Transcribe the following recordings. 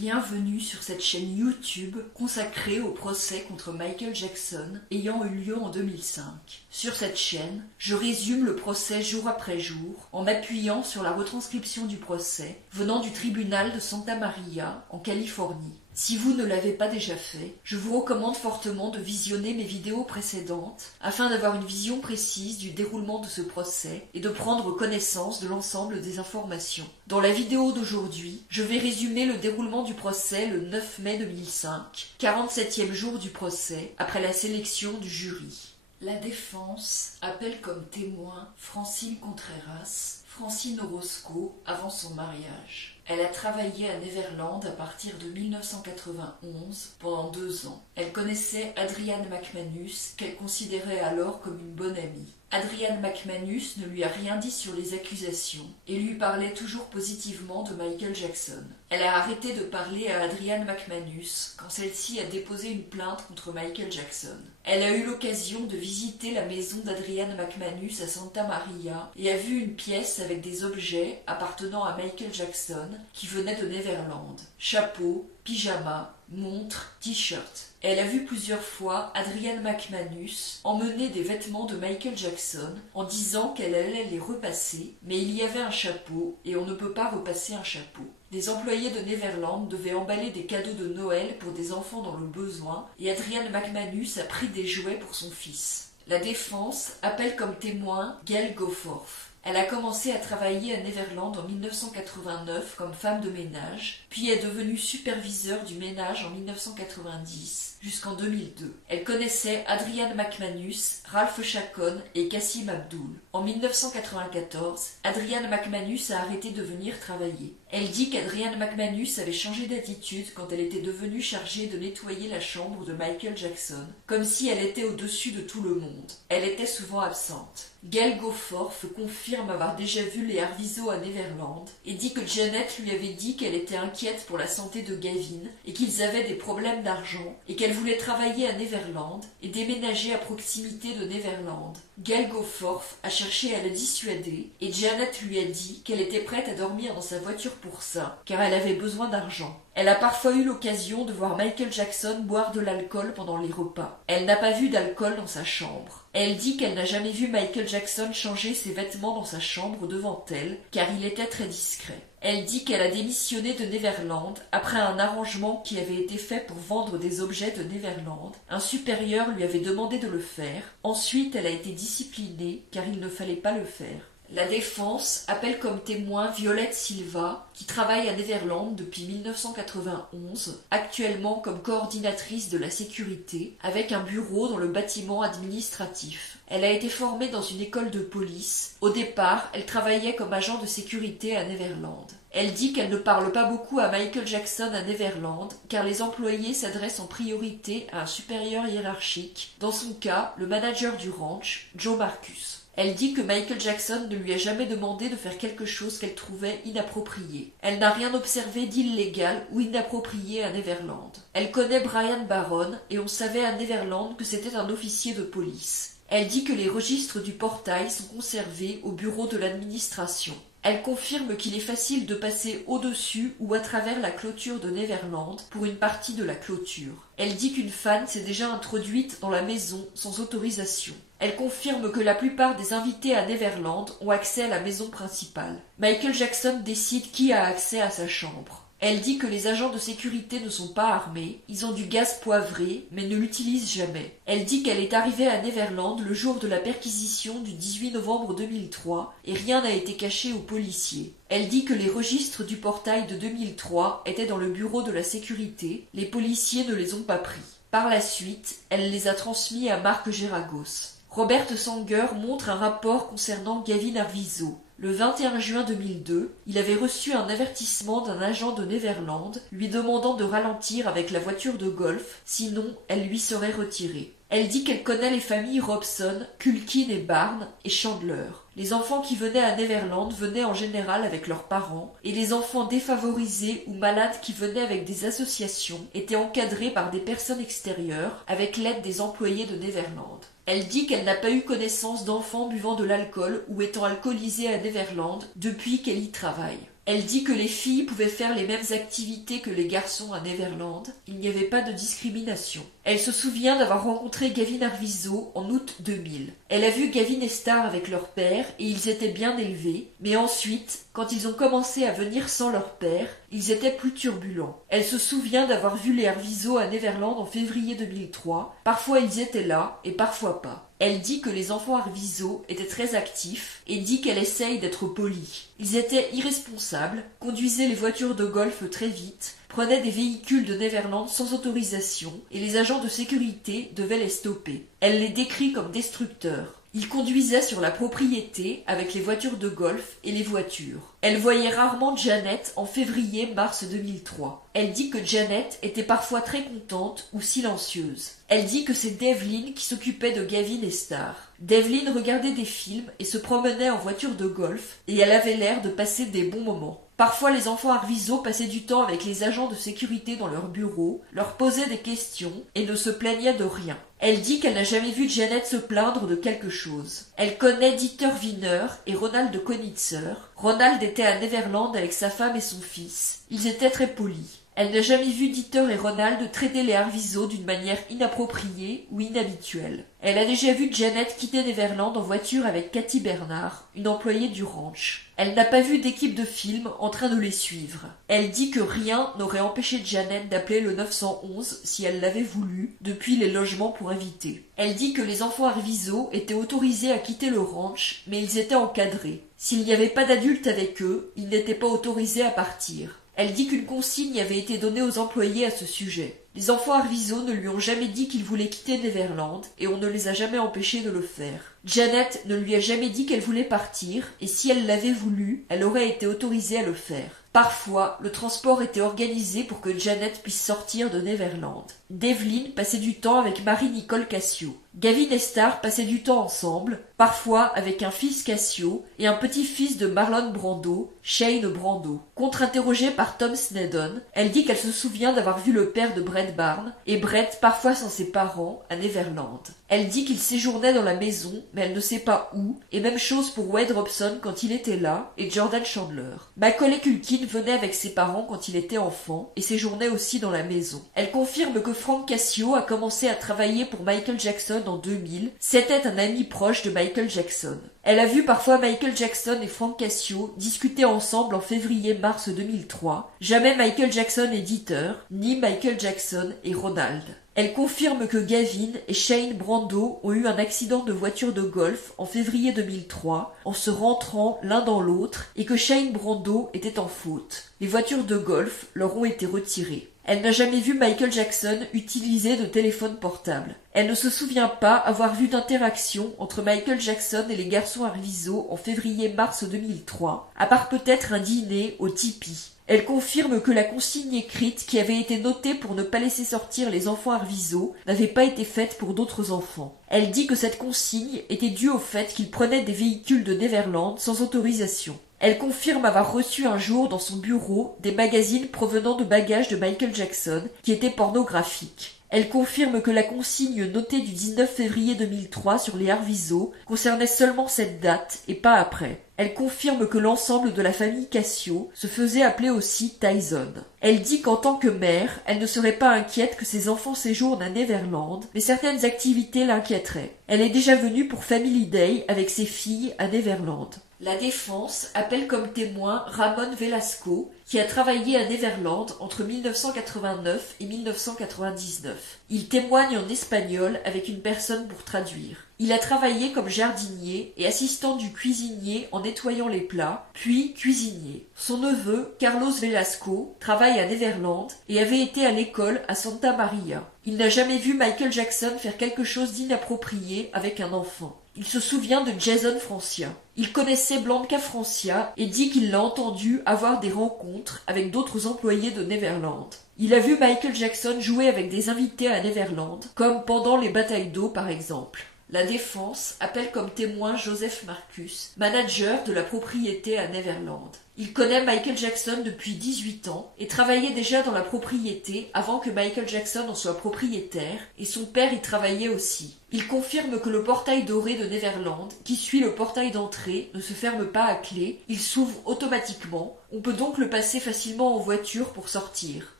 Bienvenue sur cette chaîne YouTube consacrée au procès contre Michael Jackson ayant eu lieu en 2005. Sur cette chaîne, je résume le procès jour après jour en m'appuyant sur la retranscription du procès venant du tribunal de Santa Maria en Californie. Si vous ne l'avez pas déjà fait, je vous recommande fortement de visionner mes vidéos précédentes afin d'avoir une vision précise du déroulement de ce procès et de prendre connaissance de l'ensemble des informations. Dans la vidéo d'aujourd'hui, je vais résumer le déroulement du procès le 9 mai 2005, 47e jour du procès après la sélection du jury. La défense appelle comme témoin Francine Contreras, Francine Orozco avant son mariage. Elle a travaillé à Neverland à partir de 1991 pendant 2 ans. Elle connaissait Adrienne McManus qu'elle considérait alors comme une bonne amie. Adrienne McManus ne lui a rien dit sur les accusations et lui parlait toujours positivement de Michael Jackson. Elle a arrêté de parler à Adrienne McManus quand celle-ci a déposé une plainte contre Michael Jackson. Elle a eu l'occasion de visiter la maison d'Adrienne McManus à Santa Maria et a vu une pièce avec des objets appartenant à Michael Jackson qui venaient de Neverland. Chapeau, pyjama, montre, t-shirt. Elle a vu plusieurs fois Adrienne McManus emmener des vêtements de Michael Jackson en disant qu'elle allait les repasser, mais il y avait un chapeau et on ne peut pas repasser un chapeau. Des employés de Neverland devaient emballer des cadeaux de Noël pour des enfants dans le besoin et Adrienne McManus a pris des jouets pour son fils. La défense appelle comme témoin Gail Goforth. Elle a commencé à travailler à Neverland en 1989 comme femme de ménage, puis est devenue superviseure du ménage en 1990 jusqu'en 2002. Elle connaissait Adrienne McManus, Ralph Chacon et Kassim Abdul. En 1994, Adrienne McManus a arrêté de venir travailler. Elle dit qu'Adrienne McManus avait changé d'attitude quand elle était devenue chargée de nettoyer la chambre de Michael Jackson, comme si elle était au-dessus de tout le monde. Elle était souvent absente. Gail Goforth confirme avoir déjà vu les Arvizo à Neverland et dit que Janet lui avait dit qu'elle était inquiète pour la santé de Gavin et qu'ils avaient des problèmes d'argent et qu'elle voulait travailler à Neverland et déménager à proximité de Neverland. Gail Goforth a cherché à la dissuader et Janet lui a dit qu'elle était prête à dormir dans sa voiture pour ça, car elle avait besoin d'argent. Elle a parfois eu l'occasion de voir Michael Jackson boire de l'alcool pendant les repas. Elle n'a pas vu d'alcool dans sa chambre. Elle dit qu'elle n'a jamais vu Michael Jackson changer ses vêtements dans sa chambre devant elle, car il était très discret. Elle dit qu'elle a démissionné de Neverland après un arrangement qui avait été fait pour vendre des objets de Neverland. Un supérieur lui avait demandé de le faire. Ensuite, elle a été disciplinée car il ne fallait pas le faire. La défense appelle comme témoin Violette Silva, qui travaille à Neverland depuis 1991, actuellement comme coordinatrice de la sécurité, avec un bureau dans le bâtiment administratif. Elle a été formée dans une école de police. Au départ, elle travaillait comme agent de sécurité à Neverland. Elle dit qu'elle ne parle pas beaucoup à Michael Jackson à Neverland, car les employés s'adressent en priorité à un supérieur hiérarchique, dans son cas, le manager du ranch, Joe Marcus. Elle dit que Michael Jackson ne lui a jamais demandé de faire quelque chose qu'elle trouvait inapproprié. Elle n'a rien observé d'illégal ou inapproprié à Neverland. Elle connaît Brian Barron et on savait à Neverland que c'était un officier de police. Elle dit que les registres du portail sont conservés au bureau de l'administration. Elle confirme qu'il est facile de passer au-dessus ou à travers la clôture de Neverland pour une partie de la clôture. Elle dit qu'une fan s'est déjà introduite dans la maison sans autorisation. Elle confirme que la plupart des invités à Neverland ont accès à la maison principale. Michael Jackson décide qui a accès à sa chambre. Elle dit que les agents de sécurité ne sont pas armés, ils ont du gaz poivré, mais ne l'utilisent jamais. Elle dit qu'elle est arrivée à Neverland le jour de la perquisition du 18 novembre 2003 et rien n'a été caché aux policiers. Elle dit que les registres du portail de 2003 étaient dans le bureau de la sécurité, les policiers ne les ont pas pris. Par la suite, elle les a transmis à Mark Geragos. Robert Sanger montre un rapport concernant Gavin Arvizo. Le 21 juin 2002, il avait reçu un avertissement d'un agent de Neverland lui demandant de ralentir avec la voiture de golf, sinon elle lui serait retirée. Elle dit qu'elle connaît les familles Robson, Culkin et Barnes et Chandler. Les enfants qui venaient à Neverland venaient en général avec leurs parents, et les enfants défavorisés ou malades qui venaient avec des associations étaient encadrés par des personnes extérieures avec l'aide des employés de Neverland. Elle dit qu'elle n'a pas eu connaissance d'enfants buvant de l'alcool ou étant alcoolisés à Neverland depuis qu'elle y travaille. Elle dit que les filles pouvaient faire les mêmes activités que les garçons à Neverland. Il n'y avait pas de discrimination. Elle se souvient d'avoir rencontré Gavin Arvizo en août 2000. Elle a vu Gavin et Star avec leur père et ils étaient bien élevés. Mais ensuite, quand ils ont commencé à venir sans leur père, ils étaient plus turbulents. Elle se souvient d'avoir vu les Arvizo à Neverland en février 2003. Parfois ils étaient là et parfois pas. Elle dit que les enfants Arvizo étaient très actifs et dit qu'elle essaye d'être polie. Ils étaient irresponsables, conduisaient les voitures de golf très vite, prenaient des véhicules de Neverland sans autorisation et les agents de sécurité devaient les stopper. Elle les décrit comme destructeurs. Ils conduisaient sur la propriété avec les voitures de golf et les voitures. Elle voyait rarement Janet en février-mars 2003. Elle dit que Janet était parfois très contente ou silencieuse. Elle dit que c'est Devlin qui s'occupait de Gavin et Star. Devlin regardait des films et se promenait en voiture de golf et elle avait l'air de passer des bons moments. Parfois, les enfants Arvizo passaient du temps avec les agents de sécurité dans leur bureau, leur posaient des questions et ne se plaignaient de rien. Elle dit qu'elle n'a jamais vu Janet se plaindre de quelque chose. Elle connaît Dieter Wiener et Ronald Konitzer. Ronald était à Neverland avec sa femme et son fils. Ils étaient très polis. Elle n'a jamais vu Dieter et Ronald traiter les Arvizo d'une manière inappropriée ou inhabituelle. Elle a déjà vu Janet quitter Neverland en voiture avec Cathy Bernard, une employée du ranch. Elle n'a pas vu d'équipe de film en train de les suivre. Elle dit que rien n'aurait empêché Janet d'appeler le 911 si elle l'avait voulu, depuis les logements pour invités. Elle dit que les enfants Arvizo étaient autorisés à quitter le ranch, mais ils étaient encadrés. S'il n'y avait pas d'adultes avec eux, ils n'étaient pas autorisés à partir. Elle dit qu'une consigne avait été donnée aux employés à ce sujet. Les enfants Arvizo ne lui ont jamais dit qu'ils voulaient quitter Neverland et on ne les a jamais empêchés de le faire. Janet ne lui a jamais dit qu'elle voulait partir et si elle l'avait voulu, elle aurait été autorisée à le faire. Parfois, le transport était organisé pour que Janet puisse sortir de Neverland. Devlin passait du temps avec Marie-Nicole Cassio. Gavin et Star passaient du temps ensemble, parfois avec un fils Cassio et un petit-fils de Marlon Brando, Shane Brando. Contre-interrogée par Tom Snedden, elle dit qu'elle se souvient d'avoir vu le père de Brett Barnes et Brett parfois sans ses parents à Neverland. Elle dit qu'il séjournait dans la maison, mais elle ne sait pas où, et même chose pour Wade Robson quand il était là, et Jordan Chandler. Macaulay Culkin venait avec ses parents quand il était enfant, et séjournait aussi dans la maison. Elle confirme que Frank Cassio a commencé à travailler pour Michael Jackson en 2000, c'était un ami proche de Michael Jackson. Elle a vu parfois Michael Jackson et Frank Cassio discuter ensemble en février-mars 2003, jamais Michael Jackson et Dieter, ni Michael Jackson et Ronald. Elle confirme que Gavin et Shane Brando ont eu un accident de voiture de golf en février 2003 en se rentrant l'un dans l'autre et que Shane Brando était en faute. Les voitures de golf leur ont été retirées. Elle n'a jamais vu Michael Jackson utiliser de téléphone portable. Elle ne se souvient pas avoir vu d'interaction entre Michael Jackson et les garçons Arvizo en février-mars 2003, à part peut-être un dîner au Tipeee. Elle confirme que la consigne écrite qui avait été notée pour ne pas laisser sortir les enfants Arvizo n'avait pas été faite pour d'autres enfants. Elle dit que cette consigne était due au fait qu'ils prenaient des véhicules de Neverland sans autorisation. Elle confirme avoir reçu un jour dans son bureau des magazines provenant de bagages de Michael Jackson qui étaient pornographiques. Elle confirme que la consigne notée du 19 février 2003 sur les Arvizo concernait seulement cette date et pas après. Elle confirme que l'ensemble de la famille Cassio se faisait appeler aussi Tyson. Elle dit qu'en tant que mère, elle ne serait pas inquiète que ses enfants séjournent à Neverland, mais certaines activités l'inquiéteraient. Elle est déjà venue pour Family Day avec ses filles à Neverland. La défense appelle comme témoin Ramon Velasco, qui a travaillé à Neverland entre 1989 et 1999. Il témoigne en espagnol avec une personne pour traduire. Il a travaillé comme jardinier et assistant du cuisinier en nettoyant les plats, puis cuisinier. Son neveu, Carlos Velasco, travaille à Neverland et avait été à l'école à Santa Maria. Il n'a jamais vu Michael Jackson faire quelque chose d'inapproprié avec un enfant. Il se souvient de Jason Francia. Il connaissait Blanca Francia et dit qu'il l'a entendu avoir des rencontres avec d'autres employés de Neverland. Il a vu Michael Jackson jouer avec des invités à Neverland, comme pendant les batailles d'eau par exemple. La défense appelle comme témoin Joseph Marcus, manager de la propriété à Neverland. Il connaît Michael Jackson depuis 18 ans et travaillait déjà dans la propriété avant que Michael Jackson en soit propriétaire, et son père y travaillait aussi. Il confirme que le portail doré de Neverland, qui suit le portail d'entrée, ne se ferme pas à clé, il s'ouvre automatiquement, on peut donc le passer facilement en voiture pour sortir.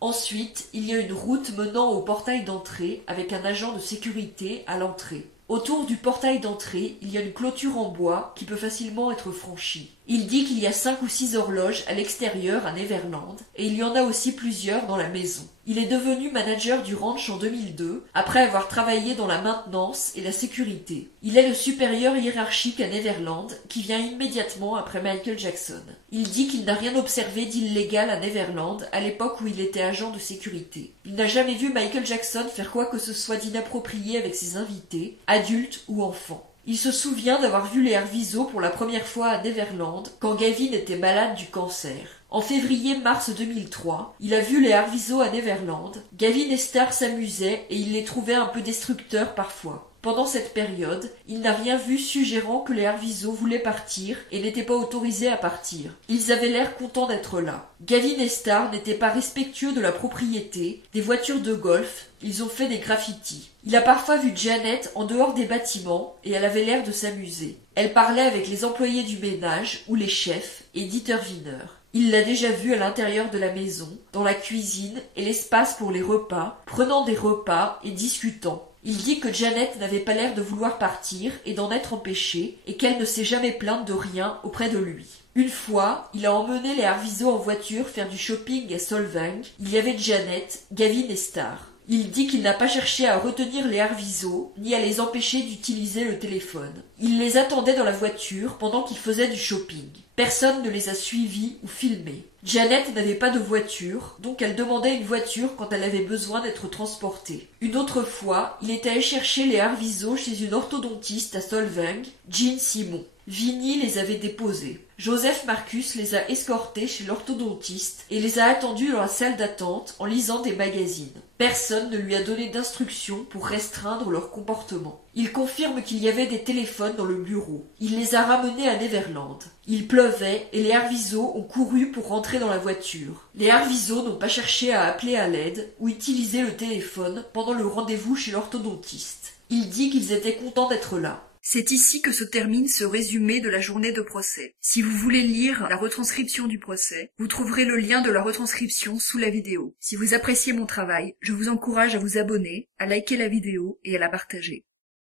Ensuite, il y a une route menant au portail d'entrée avec un agent de sécurité à l'entrée. Autour du portail d'entrée, il y a une clôture en bois qui peut facilement être franchie. Il dit qu'il y a 5 ou 6 horloges à l'extérieur à Neverland, et il y en a aussi plusieurs dans la maison. Il est devenu manager du ranch en 2002, après avoir travaillé dans la maintenance et la sécurité. Il est le supérieur hiérarchique à Neverland, qui vient immédiatement après Michael Jackson. Il dit qu'il n'a rien observé d'illégal à Neverland à l'époque où il était agent de sécurité. Il n'a jamais vu Michael Jackson faire quoi que ce soit d'inapproprié avec ses invités, adultes ou enfants. Il se souvient d'avoir vu les Arvizo pour la première fois à Neverland quand Gavin était malade du cancer. En février-mars 2003, il a vu les Arvizo à Neverland. Gavin et Star s'amusaient et il les trouvait un peu destructeurs parfois. Pendant cette période, il n'a rien vu suggérant que les Arvizo voulaient partir et n'étaient pas autorisés à partir. Ils avaient l'air contents d'être là. Gavin et Star n'étaient pas respectueux de la propriété, des voitures de golf, ils ont fait des graffitis. Il a parfois vu Janet en dehors des bâtiments et elle avait l'air de s'amuser. Elle parlait avec les employés du ménage ou les chefs et Dieter Wiener. Il l'a déjà vue à l'intérieur de la maison, dans la cuisine et l'espace pour les repas, prenant des repas et discutant. Il dit que Janet n'avait pas l'air de vouloir partir et d'en être empêchée, et qu'elle ne s'est jamais plainte de rien auprès de lui. Une fois, il a emmené les Arvizo en voiture faire du shopping à Solvang. Il y avait Janet, Gavin et Star. Il dit qu'il n'a pas cherché à retenir les Arvizo, ni à les empêcher d'utiliser le téléphone. Il les attendait dans la voiture pendant qu'ils faisaient du shopping. Personne ne les a suivis ou filmés. Janet n'avait pas de voiture, donc elle demandait une voiture quand elle avait besoin d'être transportée. Une autre fois, il est allé chercher les Arvizo chez une orthodontiste à Solvang, Jean Simon. Vinny les avait déposés. Joseph Marcus les a escortés chez l'orthodontiste et les a attendus dans la salle d'attente en lisant des magazines. Personne ne lui a donné d'instructions pour restreindre leur comportement. Il confirme qu'il y avait des téléphones dans le bureau. Il les a ramenés à Neverland. Il pleuvait et les Arvizo ont couru pour rentrer dans la voiture. Les Arvizo n'ont pas cherché à appeler à l'aide ou utiliser le téléphone pendant le rendez-vous chez l'orthodontiste. Il dit qu'ils étaient contents d'être là. C'est ici que se termine ce résumé de la journée de procès. Si vous voulez lire la retranscription du procès, vous trouverez le lien de la retranscription sous la vidéo. Si vous appréciez mon travail, je vous encourage à vous abonner, à liker la vidéo et à la partager.